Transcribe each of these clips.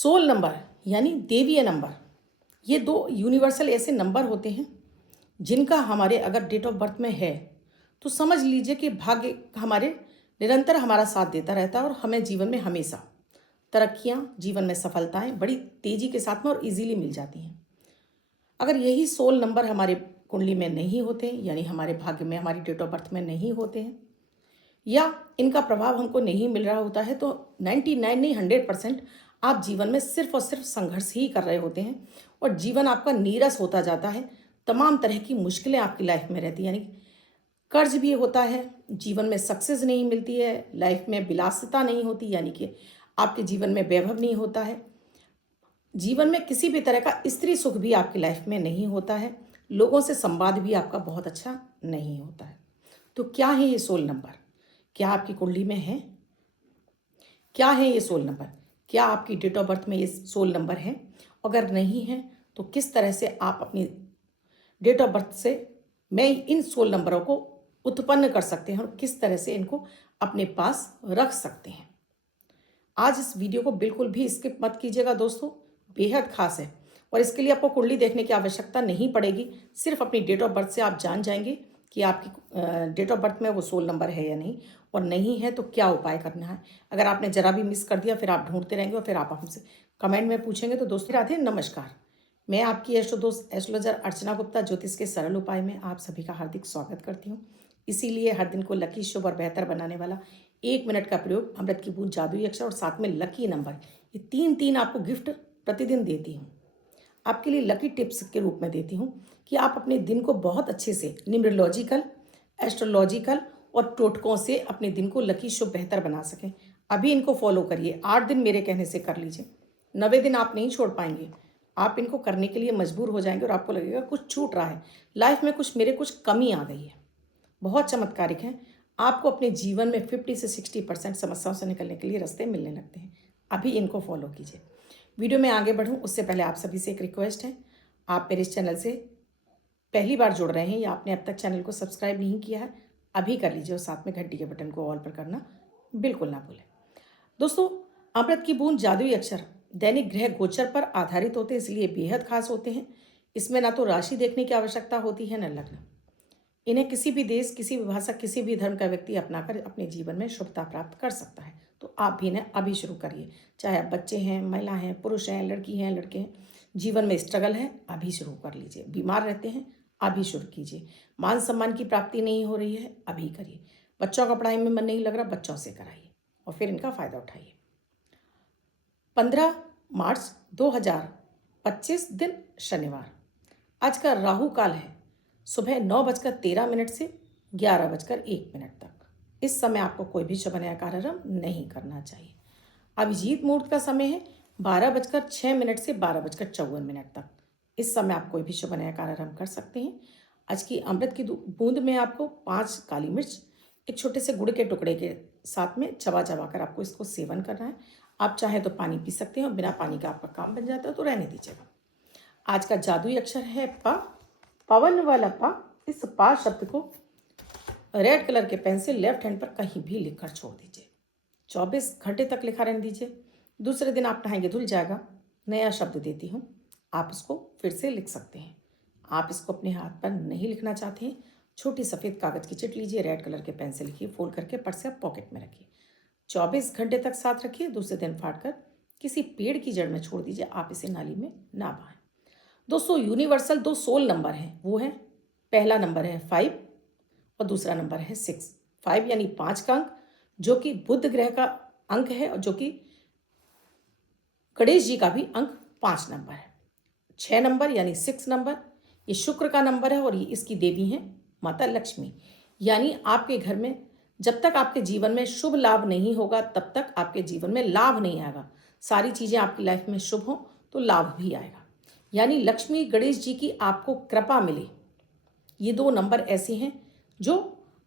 Soul number यानी देवीय number, ये दो यूनिवर्सल ऐसे नंबर होते हैं जिनका हमारे अगर डेट ऑफ बर्थ में है तो समझ लीजिए कि भाग्य हमारे निरंतर हमारा साथ देता रहता है और हमें जीवन में हमेशा तरक्कियां, जीवन में सफलताएं बड़ी तेजी के साथ में और इजीली मिल जाती हैं। अगर यही सोल नंबर हमारे कुंडली में नहीं होते, यानी हमारे भाग्य में, हमारी डेट ऑफ बर्थ में नहीं होते हैं, या इनका प्रभाव हमको नहीं मिल रहा होता है, तो 99 नहीं 100% आप जीवन में सिर्फ और सिर्फ संघर्ष ही कर रहे होते हैं और जीवन आपका नीरस होता जाता है। तमाम तरह की मुश्किलें आपकी लाइफ में रहती हैं, यानी कर्ज भी होता है, जीवन में सक्सेस नहीं मिलती है, लाइफ में विलासिता नहीं होती, यानी कि आपके जीवन में वैभव नहीं होता है, जीवन में किसी भी तरह का स्त्री सुख भी आपकी लाइफ में नहीं होता है, लोगों से संवाद भी आपका बहुत अच्छा नहीं होता है। तो क्या है ये सोल नंबर? क्या आपकी कुंडली में है? क्या है ये सोल नंबर? क्या आपकी डेट ऑफ बर्थ में ये सोल नंबर है? अगर नहीं है तो किस तरह से आप अपनी डेट ऑफ बर्थ से मैं इन सोल नंबरों को उत्पन्न कर सकते हैं और किस तरह से इनको अपने पास रख सकते हैं। आज इस वीडियो को बिल्कुल भी स्किप मत कीजिएगा दोस्तों, बेहद खास है और इसके लिए आपको कुंडली देखने की आवश्यकता नहीं पड़ेगी। सिर्फ अपनी डेट ऑफ बर्थ से आप जान जाएंगे कि आपकी डेट ऑफ बर्थ में वो सोल नंबर है या नहीं, और नहीं है तो क्या उपाय करना है। अगर आपने जरा भी मिस कर दिया फिर आप ढूंढते रहेंगे और फिर आप हमसे कमेंट में पूछेंगे। तो दोस्तों राधे नमस्कार, मैं आपकी एस्ट्रो दोस्त एस्ट्रोलॉजर अर्चना गुप्ता ज्योतिष के सरल उपाय में आप सभी का हार्दिक स्वागत करती हूँ। इसीलिए हर दिन को लकी, शुभ और बेहतर बनाने वाला 1 मिनट का प्रयोग, अमृत की बूंद, जादुई अक्षर और साथ में लकी नंबर, ये तीन आपको गिफ्ट प्रतिदिन देती हूँ। आपके लिए लकी टिप्स के रूप में देती हूँ कि आप अपने दिन को बहुत अच्छे से न्यूमरोलॉजिकल, एस्ट्रोलॉजिकल और टोटकों से अपने दिन को लकी, शुभ, बेहतर बना सकें। अभी इनको फॉलो करिए, 8 दिन मेरे कहने से कर लीजिए, 90 दिन आप नहीं छोड़ पाएंगे। आप इनको करने के लिए मजबूर हो जाएंगे और आपको लगेगा कुछ छूट रहा है लाइफ में, कुछ कमी आ गई है। बहुत चमत्कारिक है, आपको अपने जीवन में 50 से 60% समस्याओं से निकलने के लिए रास्ते मिलने लगते हैं। अभी इनको फॉलो कीजिए। वीडियो में आगे बढ़ूं उससे पहले आप सभी से एक रिक्वेस्ट है, आप मेरे इस चैनल से पहली बार जुड़ रहे हैं या आपने अब तक चैनल को सब्सक्राइब नहीं किया है, अभी कर लीजिए और साथ में घंटी के बटन को ऑल पर करना बिल्कुल ना भूलें। दोस्तों, अमृत की बूंद, जादुई अक्षर दैनिक ग्रह गोचर पर आधारित होते हैं, इसलिए बेहद खास होते हैं। इसमें ना तो राशि देखने की आवश्यकता होती है न लग्न। इन्हें किसी भी देश, किसी भी भाषा, किसी भी धर्म का व्यक्ति अपनाकर अपने जीवन में शुभता प्राप्त कर सकता है। तो आप भी इन्हें अभी शुरू करिए, चाहे आप बच्चे हैं, महिला हैं, पुरुष हैं, लड़की हैं, लड़के हैं, जीवन में स्ट्रगल है, अभी शुरू कर लीजिए। बीमार रहते हैं, अभी शुरू कीजिए। मान सम्मान की प्राप्ति नहीं हो रही है, अभी करिए। बच्चों का पढ़ाई में मन नहीं लग रहा, बच्चों से कराइए और फिर इनका फायदा उठाइए। 15 मार्च 2025 दिन शनिवार, आज का राहु काल है सुबह 9:13 से 11:01 तक। इस समय आपको कोई भी शुभ नया कार्यक्रम नहीं करना चाहिए। अभिजीत मुहूर्त का समय है 12:06 से 12:54 तक। इस समय आप कोई भी शुभ नया कार्यक्रम कर सकते हैं। आज की अमृत की बूंद में आपको 5 काली मिर्च एक छोटे से गुड़ के टुकड़े के साथ में चबा चबा कर आपको इसको सेवन करना है। आप चाहे तो पानी पी सकते हैं और बिना पानी का आपका काम बन जाता है तो रहने दीजिएगा। आज का जादुई अक्षर है प, पवन वाला प। इस पा शब्द को रेड कलर के पेन से लेफ्ट हैंड पर कहीं भी लिखकर छोड़ दीजिए। 24 घंटे तक लिखा रहने दीजिए। दूसरे दिन आप नहाएंगे धुल जाएगा। नया शब्द देती हूँ, आप इसको फिर से लिख सकते हैं। आप इसको अपने हाथ पर नहीं लिखना चाहते हैं, छोटी सफ़ेद कागज़ की चिट लीजिए, रेड कलर के पेन से लिखिए, फोल्ड करके पर्स से आप पॉकेट में रखिए। 24 घंटे तक साथ रखिए। दूसरे दिन फाड़ कर किसी पेड़ की जड़ में छोड़ दीजिए। आप इसे नाली में ना बहाएं। दोस्तों, यूनिवर्सल 2 सोल नंबर हैं, वो है, पहला नंबर है 5 और दूसरा नंबर है 6। 5 यानी 5 का अंक, जो कि बुध ग्रह का अंक है और जो कि गणेश जी का भी अंक 5 नंबर है। 6 नंबर यानी 6 नंबर, ये शुक्र का नंबर है और ये इसकी देवी हैं माता लक्ष्मी। यानी आपके घर में जब तक आपके जीवन में शुभ लाभ नहीं होगा तब तक आपके जीवन में लाभ नहीं आएगा। सारी चीज़ें आपकी लाइफ में शुभ हो तो लाभ भी आएगा, यानी लक्ष्मी गणेश जी की आपको कृपा मिले। ये 2 नंबर ऐसे हैं जो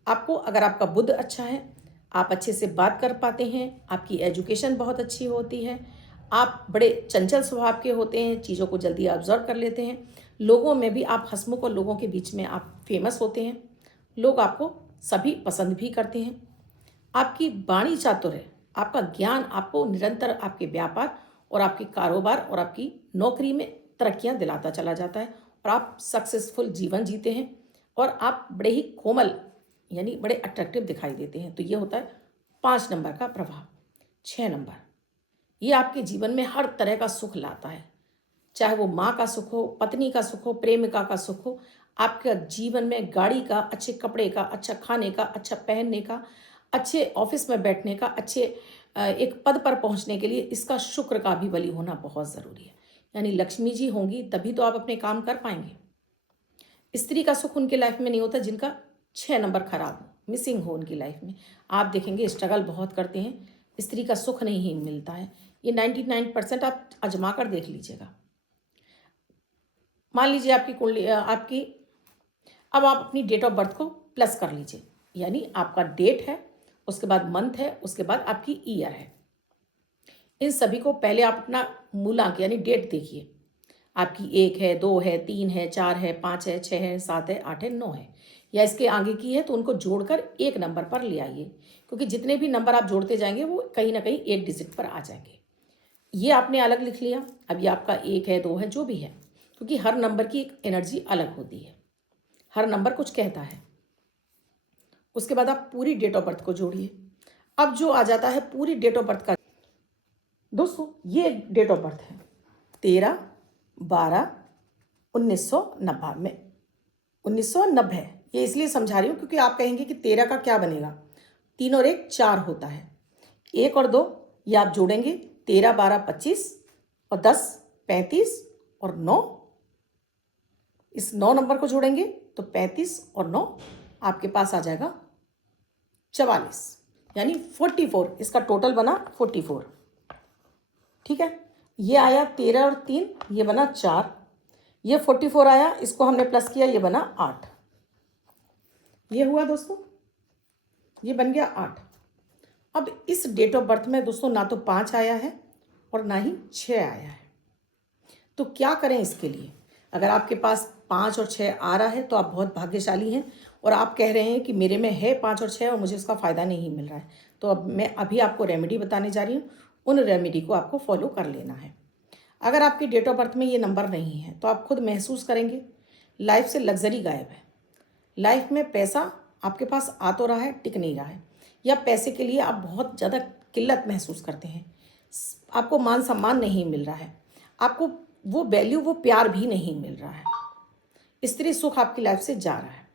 आपको, अगर आपका बुद्ध अच्छा है, आप अच्छे से बात कर पाते हैं, आपकी एजुकेशन बहुत अच्छी होती है, आप बड़े चंचल स्वभाव के होते हैं, चीज़ों को जल्दी ऑब्जर्व कर लेते हैं, लोगों में भी आप हंसमुख और लोगों के बीच में आप फेमस होते हैं, लोग आपको सभी पसंद भी करते हैं। आपकी वाणी चातुर्य, आपका ज्ञान आपको निरंतर आपके व्यापार और आपके कारोबार और आपकी नौकरी में तरक्कियां दिलाता चला जाता है और आप सक्सेसफुल जीवन जीते हैं और आप बड़े ही कोमल यानी बड़े अट्रैक्टिव दिखाई देते हैं। तो ये होता है 5 नंबर का प्रभाव। 6 नंबर, ये आपके जीवन में हर तरह का सुख लाता है, चाहे वो माँ का सुख हो, पत्नी का सुख हो, प्रेमिका का सुख हो, आपके जीवन में गाड़ी का, अच्छे कपड़े का, अच्छा खाने का, अच्छा पहनने का, अच्छे ऑफिस में बैठने का, अच्छे एक पद पर पहुंचने के लिए इसका शुक्र का भी बलि होना बहुत ज़रूरी है। यानी लक्ष्मी जी होंगी तभी तो आप अपने काम कर पाएंगे। स्त्री का सुख उनके लाइफ में नहीं होता जिनका 6 नंबर खराब हो, मिसिंग हो उनकी लाइफ में। आप देखेंगे स्ट्रगल बहुत करते हैं, स्त्री का सुख नहीं मिलता है। ये 99% आप आजमा कर देख लीजिएगा। मान लीजिए आपकी कुंडली आपकी, अब आप अपनी डेट ऑफ बर्थ को प्लस कर लीजिए, यानी आपका डेट है, उसके बाद मंथ है, उसके बाद आपकी ईयर है। इन सभी को पहले आप अपना मूलांक यानी डेट देखिए। आपकी 1 है, 2 है, 3 है, 4 है, 5 है, 6 है, 7 है, 8 है, 9 है, या इसके आगे की है तो उनको जोड़कर एक नंबर पर ले आइए, क्योंकि जितने भी नंबर आप जोड़ते जाएंगे वो कहीं ना कहीं एक डिजिट पर आ जाएंगे। ये आपने अलग लिख लिया। अब ये आपका 1 है, 2 है, जो भी है, क्योंकि हर नंबर की एक एनर्जी अलग होती है, हर नंबर कुछ कहता है। उसके बाद आप पूरी डेट ऑफ बर्थ को जोड़िए। अब जो आ जाता है पूरी डेट ऑफ बर्थ का, दोस्तों ये डेट ऑफ बर्थ है 13/12/1990 में। 1990 है, ये इसलिए समझा रही हूँ क्योंकि आप कहेंगे कि 13 का क्या बनेगा। 3 और 1 4 होता है, 1 और 2 ये आप जोड़ेंगे, 13 12 25 और 10 35 और 9, इस 9 नंबर को जोड़ेंगे तो 35 और 9 आपके पास आ जाएगा 44, यानी 44। इसका टोटल बना 44। ठीक है, ये आया 13 और 3, ये बना 4, ये 44 आया, इसको हमने प्लस किया, ये बना 8। ये हुआ दोस्तों, ये बन गया 8। अब इस डेट ऑफ बर्थ में दोस्तों ना तो 5 आया है और ना ही 6 आया है। तो क्या करें इसके लिए? अगर आपके पास 5 और 6 आ रहा है तो आप बहुत भाग्यशाली हैं, और आप कह रहे हैं कि मेरे में है 5 और 6 और मुझे उसका फ़ायदा नहीं मिल रहा है, तो अब मैं अभी आपको रेमेडी बताने जा रही हूँ। उन रेमेडी को आपको फॉलो कर लेना है। अगर आपकी डेट ऑफ बर्थ में ये नंबर नहीं है तो आप खुद महसूस करेंगे लाइफ से लग्जरी गायब है, लाइफ में पैसा आपके पास आ तो रहा है, टिक नहीं रहा है, या पैसे के लिए आप बहुत ज़्यादा किल्लत महसूस करते हैं, आपको मान सम्मान नहीं मिल रहा है, आपको वो वैल्यू, वो प्यार भी नहीं मिल रहा है, स्त्री सुख आपकी लाइफ से जा रहा है,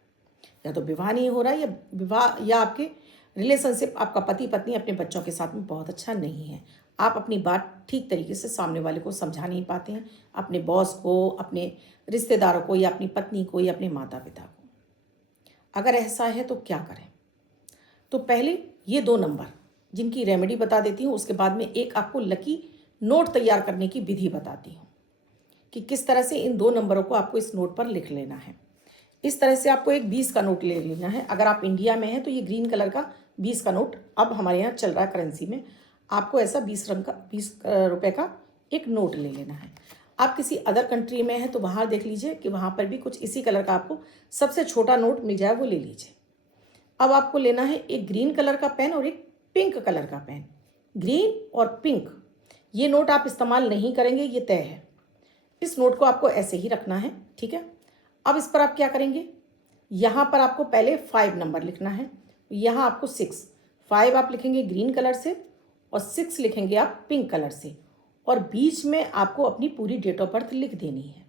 या तो विवाह नहीं हो रहा है, या विवाह या आपके रिलेशनशिप, आपका पति पत्नी अपने बच्चों के साथ में बहुत अच्छा नहीं है, आप अपनी बात ठीक तरीके से सामने वाले को समझा नहीं पाते हैं, अपने बॉस को, अपने रिश्तेदारों को, या अपनी पत्नी को, या अपने माता पिता को। अगर ऐसा है तो क्या करें? तो पहले ये 2 नंबर जिनकी रेमेडी बता देती हूँ, उसके बाद में एक आपको लकी नोट तैयार करने की विधि बताती हूँ कि किस तरह से इन 2 नंबरों को आपको इस नोट पर लिख लेना है। इस तरह से आपको एक 20 का नोट ले लेना है। अगर आप इंडिया में हैं तो ये ग्रीन कलर का 20 का नोट अब हमारे यहाँ चल रहा है करेंसी में, आपको ऐसा 20 रुपये का एक नोट ले लेना है। आप किसी अदर कंट्री में हैं तो वहाँ देख लीजिए कि वहाँ पर भी कुछ इसी कलर का आपको सबसे छोटा नोट मिल जाए, वो ले लीजिए। अब आपको लेना है एक ग्रीन कलर का पेन और एक पिंक कलर का पेन। ग्रीन और पिंक ये नोट आप इस्तेमाल नहीं करेंगे, ये तय है। इस नोट को आपको ऐसे ही रखना है, ठीक है। अब इस पर आप क्या करेंगे, यहाँ पर आपको पहले 5 नंबर लिखना है, यहाँ आपको 6, 5 आप लिखेंगे ग्रीन कलर से और 6 लिखेंगे आप पिंक कलर से, और बीच में आपको अपनी पूरी डेट ऑफ बर्थ लिख देनी है।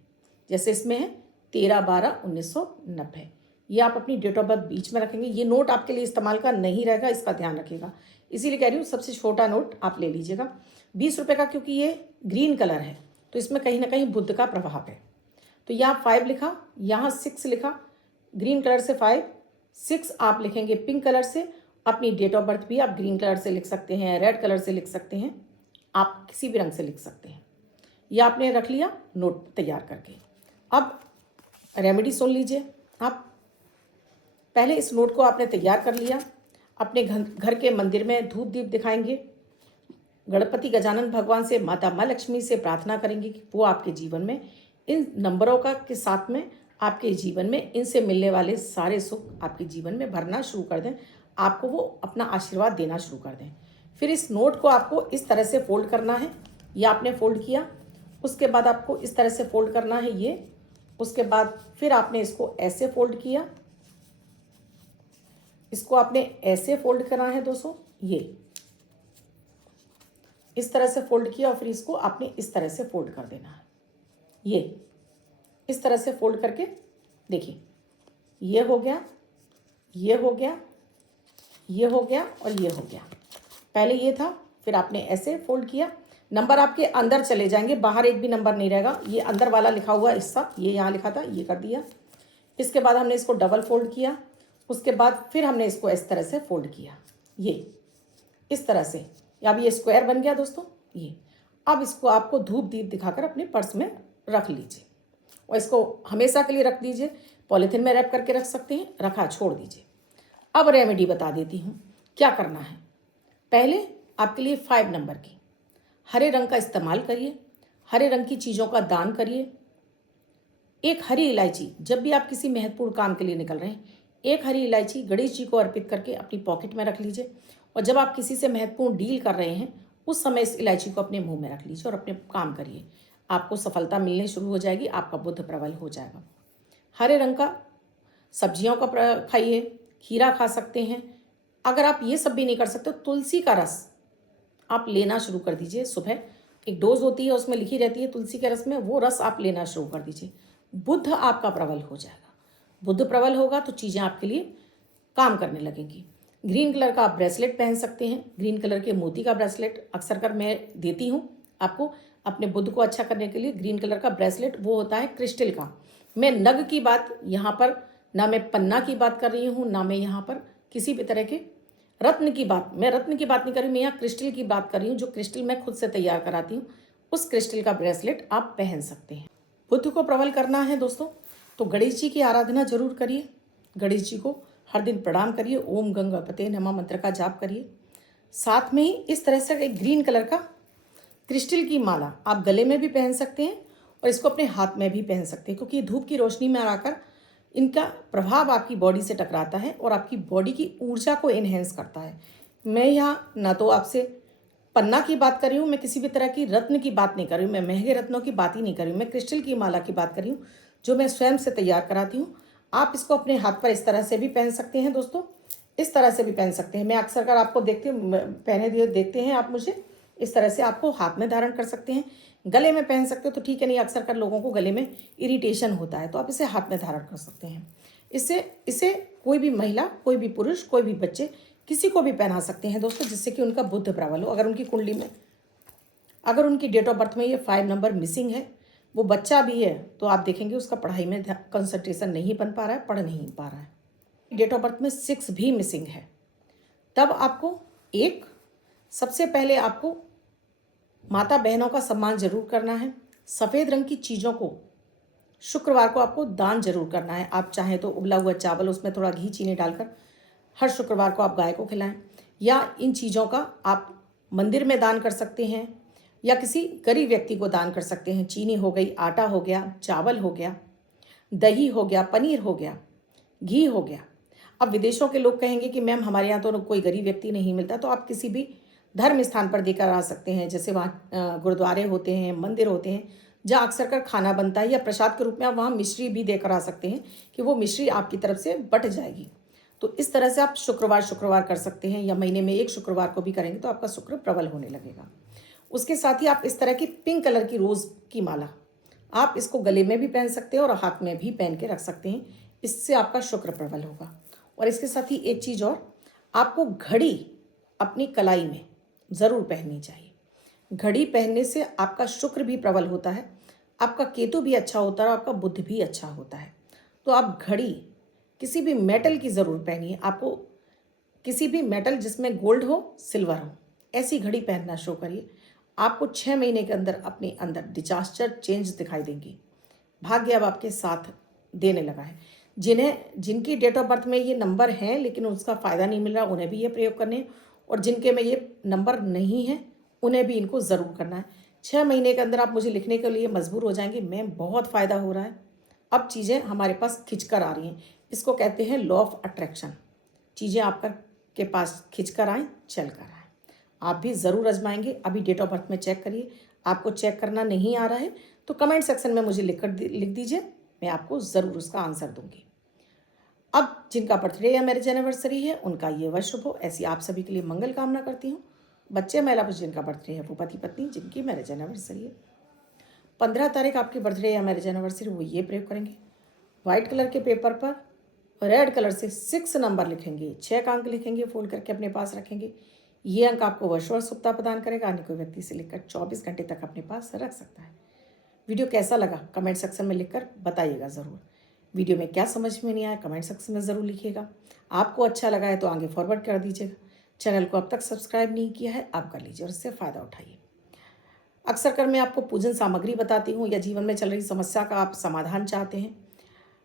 जैसे इसमें है 13/12/1990, ये आप अपनी डेट ऑफ बर्थ बीच में रखेंगे। ये नोट आपके लिए इस्तेमाल का नहीं रहेगा, इसका ध्यान रखिएगा, इसीलिए कह रही हूँ सबसे छोटा नोट आप ले लीजिएगा 20 रुपये का, क्योंकि ये ग्रीन कलर है तो इसमें कहीं ना कहीं बुद्ध का प्रभाव है। तो यहाँ 5 लिखा, यहाँ 6 लिखा, ग्रीन कलर से 5, 6 आप लिखेंगे पिंक कलर से। अपनी डेट ऑफ बर्थ भी आप ग्रीन कलर से लिख सकते हैं, रेड कलर से लिख सकते हैं, आप किसी भी रंग से लिख सकते हैं। ये आपने रख लिया नोट तैयार करके। अब रेमेडी सुन लीजिए आप। पहले इस नोट को आपने तैयार कर लिया, अपने घर के मंदिर में धूप दीप दिखाएंगे, गणपति गजानन भगवान से, माता माँ लक्ष्मी से प्रार्थना करेंगे कि वो आपके जीवन में इन नंबरों का के साथ में आपके जीवन में इनसे मिलने वाले सारे सुख आपके जीवन में भरना शुरू कर दें, आपको वो अपना आशीर्वाद देना शुरू कर दें। फिर इस नोट को आपको इस तरह से फोल्ड करना है ये आपने फोल्ड किया, उसके बाद आपको इस तरह से फोल्ड करना है ये, उसके बाद फिर आपने इसको ऐसे फोल्ड किया, इसको आपने ऐसे फोल्ड करना है दोस्तों, ये इस तरह से फोल्ड किया और फिर इसको आपने इस तरह से फोल्ड कर देना है। ये इस तरह से फोल्ड करके देखिए, ये हो गया, ये हो गया, ये हो गया और ये हो गया। पहले ये था, फिर आपने ऐसे फोल्ड किया, नंबर आपके अंदर चले जाएंगे, बाहर एक भी नंबर नहीं रहेगा। ये अंदर वाला लिखा हुआ हिस्सा, ये यहाँ लिखा था, ये कर दिया। इसके बाद हमने इसको डबल फोल्ड किया, उसके बाद फिर हमने इसको इस तरह से फोल्ड किया, ये इस तरह से। अब ये स्क्वायर बन गया दोस्तों ये। अब इसको आपको धूप दीप दिखाकर अपने पर्स में रख लीजिए और इसको हमेशा के लिए रख दीजिए। पॉलीथिन में रैप करके रख सकते हैं, रखा छोड़ दीजिए। अब रेमेडी बता देती हूँ क्या करना है। पहले आपके लिए 5 नंबर की हरे रंग का इस्तेमाल करिए, हरे रंग की चीज़ों का दान करिए। एक हरी इलायची, जब भी आप किसी महत्वपूर्ण काम के लिए निकल रहे हैं, एक हरी इलायची गणेश जी को अर्पित करके अपनी पॉकेट में रख लीजिए और जब आप किसी से महत्वपूर्ण डील कर रहे हैं उस समय इस इलायची को अपने मुंह में रख लीजिए और अपने काम करिए। आपको सफलता मिलने शुरू हो जाएगी, आपका बुद्ध प्रबल हो जाएगा। हरे रंग का सब्जियों का खाइए, खीरा खा सकते हैं। अगर आप ये सब भी नहीं कर सकते तो तुलसी का रस आप लेना शुरू कर दीजिए। सुबह एक डोज होती है, उसमें लिखी रहती है तुलसी के रस में, वो रस आप लेना शुरू कर दीजिए। बुद्ध आपका प्रबल हो जाएगा। बुद्ध प्रबल होगा तो चीज़ें आपके लिए काम करने लगेंगी। ग्रीन कलर का आप ब्रेसलेट पहन सकते हैं, ग्रीन कलर के मोती का ब्रेसलेट अक्सर कर मैं देती हूँ आपको अपने बुद्ध को अच्छा करने के लिए। ग्रीन कलर का ब्रेसलेट वो होता है क्रिस्टल का। मैं नग की बात यहाँ पर, ना मैं पन्ना की बात कर रही हूँ, ना मैं यहाँ पर किसी भी तरह के रत्न की बात, मैं रत्न की बात नहीं कर रही, मैं यहाँ क्रिस्टल की बात कर रही हूँ। जो क्रिस्टल मैं खुद से तैयार कराती हूँ, उस क्रिस्टल का ब्रेसलेट आप पहन सकते हैं। बुद्ध को प्रबल करना है दोस्तों तो गणेश जी की आराधना जरूर करिए। गणेश जी को हर दिन प्रणाम करिए, ओम गंगपते नमः मंत्र का जाप करिए। साथ में ही इस तरह से एक ग्रीन कलर का क्रिस्टल की माला आप गले में भी पहन सकते हैं और इसको अपने हाथ में भी पहन सकते हैं, क्योंकि धूप की रोशनी में आकर इनका प्रभाव आपकी बॉडी से टकराता है और आपकी बॉडी की ऊर्जा को इन्हेंस करता है। मैं यहाँ ना तो आपसे पन्ना की बात कर रही हूँ, मैं किसी भी तरह की रत्न की बात नहीं कर रही हूँ, मैं महंगे रत्नों की बात ही नहीं कर रही हूँ, मैं क्रिस्टल की माला की बात कर रही हूँ जो मैं स्वयं से तैयार कराती हूँ। आप इसको अपने हाथ पर इस तरह से भी पहन सकते हैं दोस्तों, इस तरह से भी पहन सकते हैं। मैं अक्सर कर आपको पहने दिए देखते हैं आप मुझे, इस तरह से आपको हाथ में धारण कर सकते हैं। गले में पहन सकते हो तो ठीक है, नहीं अक्सर कर लोगों को गले में इरिटेशन होता है तो आप इसे हाथ में धारण कर सकते हैं। इसे इसे कोई भी महिला, कोई भी पुरुष, कोई भी बच्चे, किसी को भी पहना सकते हैं दोस्तों, जिससे कि उनका बुद्ध प्रबल हो। अगर उनकी कुंडली में, अगर उनकी डेट ऑफ बर्थ में ये 5 नंबर मिसिंग है, वो बच्चा भी है, तो आप देखेंगे उसका पढ़ाई में कंसंट्रेशन नहीं बन पा रहा है, पढ़ नहीं पा रहा है। डेट ऑफ बर्थ में 6 भी मिसिंग है, तब आपको सबसे पहले आपको माता बहनों का सम्मान जरूर करना है। सफ़ेद रंग की चीज़ों को शुक्रवार को आपको दान जरूर करना है। आप चाहें तो उबला हुआ चावल, उसमें थोड़ा घी चीनी डालकर हर शुक्रवार को आप गाय को खिलाएं, या इन चीज़ों का आप मंदिर में दान कर सकते हैं या किसी गरीब व्यक्ति को दान कर सकते हैं। चीनी हो गई, आटा हो गया, चावल हो गया, दही हो गया, पनीर हो गया, घी हो गया। अब विदेशों के लोग कहेंगे कि मैम हमारे यहाँ तो कोई गरीब व्यक्ति नहीं मिलता, तो आप किसी भी धर्म स्थान पर देकर आ सकते हैं। जैसे वहाँ गुरुद्वारे होते हैं, मंदिर होते हैं जहाँ अक्सर कर खाना बनता है, या प्रसाद के रूप में आप वहाँ मिश्री भी देकर आ सकते हैं कि वो मिश्री आपकी तरफ से बट जाएगी। तो इस तरह से आप शुक्रवार कर सकते हैं, या महीने में एक शुक्रवार को भी करेंगे तो आपका शुक्र प्रबल होने लगेगा। उसके साथ ही आप इस तरह की पिंक कलर की रोज़ की माला आप इसको गले में भी पहन सकते हैं और हाथ में भी पहन के रख सकते हैं, इससे आपका शुक्र प्रबल होगा। और इसके साथ ही एक चीज़ और, आपको घड़ी अपनी कलाई में ज़रूर पहननी चाहिए। घड़ी पहनने से आपका शुक्र भी प्रबल होता है, आपका केतु भी अच्छा होता है और आपका बुध भी अच्छा होता है। तो आप घड़ी किसी भी मेटल की ज़रूर पहनिए। आपको किसी भी मेटल जिसमें गोल्ड हो, सिल्वर हो, ऐसी घड़ी पहनना शुरू करिए। आपको 6 महीने के अंदर अपने अंदर डिजास्टर चेंज दिखाई देंगी। भाग्य अब आपके साथ देने लगा है। जिनकी डेट ऑफ बर्थ में ये नंबर हैं लेकिन उसका फ़ायदा नहीं मिल रहा, उन्हें भी ये प्रयोग करने हैं, और जिनके में ये नंबर नहीं है उन्हें भी इनको ज़रूर करना है। 6 महीने के अंदर आप मुझे लिखने के लिए मजबूर हो जाएंगे, मैम बहुत फ़ायदा हो रहा है, अब चीज़ें हमारे पास खिंच कर आ रही हैं। इसको कहते हैं लॉ ऑफ अट्रैक्शन। चीज़ें आपके पास खिंच कर आएँ, चल कर आएँ। आप भी ज़रूर आजमाएंगे। अभी डेट ऑफ बर्थ में चेक करिए, आपको चेक करना नहीं आ रहा है तो कमेंट सेक्शन में मुझे लिख दीजिए, मैं आपको ज़रूर उसका आंसर दूंगी। अब जिनका बर्थडे या मैरिज एनिवर्सरी है उनका ये वर्ष शुभ हो, ऐसी आप सभी के लिए मंगल कामना करती हूँ। बच्चे महिला पुरुष जिनका बर्थडे है वो पति पत्नी जिनकी मैरिज एनिवर्सरी है 15 तारीख आपकी बर्थडे या मैरिज एनिवर्सरी, वो ये प्रयोग करेंगे। वाइट कलर के पेपर पर रेड कलर से 6 नंबर लिखेंगे, 6 का अंक लिखेंगे, फोल्ड करके अपने पास रखेंगे। ये अंक आपको वर्ष शुभता प्रदान करेगा। अन्य कोई व्यक्ति से लिखकर 24 घंटे तक अपने पास रख सकता है। वीडियो कैसा लगा कमेंट सेक्शन में लिखकर बताइएगा ज़रूर। वीडियो में क्या समझ में नहीं आया कमेंट सेक्शन में ज़रूर लिखिएगा। आपको अच्छा लगा है तो आगे फॉरवर्ड कर दीजिएगा। चैनल को अब तक सब्सक्राइब नहीं किया है आप कर लीजिए और इससे फ़ायदा उठाइए। अक्सर कर मैं आपको पूजन सामग्री बताती हूँ या जीवन में चल रही समस्या का आप समाधान चाहते हैं,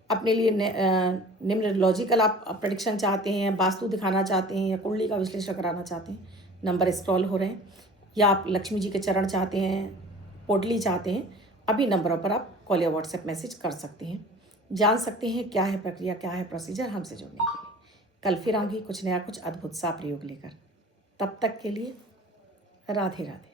अपने लिए न्यूमरोलॉजिकल आप प्रेडिक्शन चाहते हैं, वास्तु दिखाना चाहते हैं या कुंडली का विश्लेषण कराना चाहते हैं, नंबर स्क्रॉल हो रहे हैं, या आप लक्ष्मी जी के चरण चाहते हैं, पोटली चाहते हैं, अभी नंबरों पर आप कॉल या व्हाट्सएप मैसेज कर सकते हैं। जान सकते हैं क्या है प्रक्रिया, क्या है प्रोसीजर हमसे जुड़ने के लिए। कल फिर आऊँगी कुछ नया कुछ अद्भुत सा प्रयोग लेकर। तब तक के लिए राधे राधे।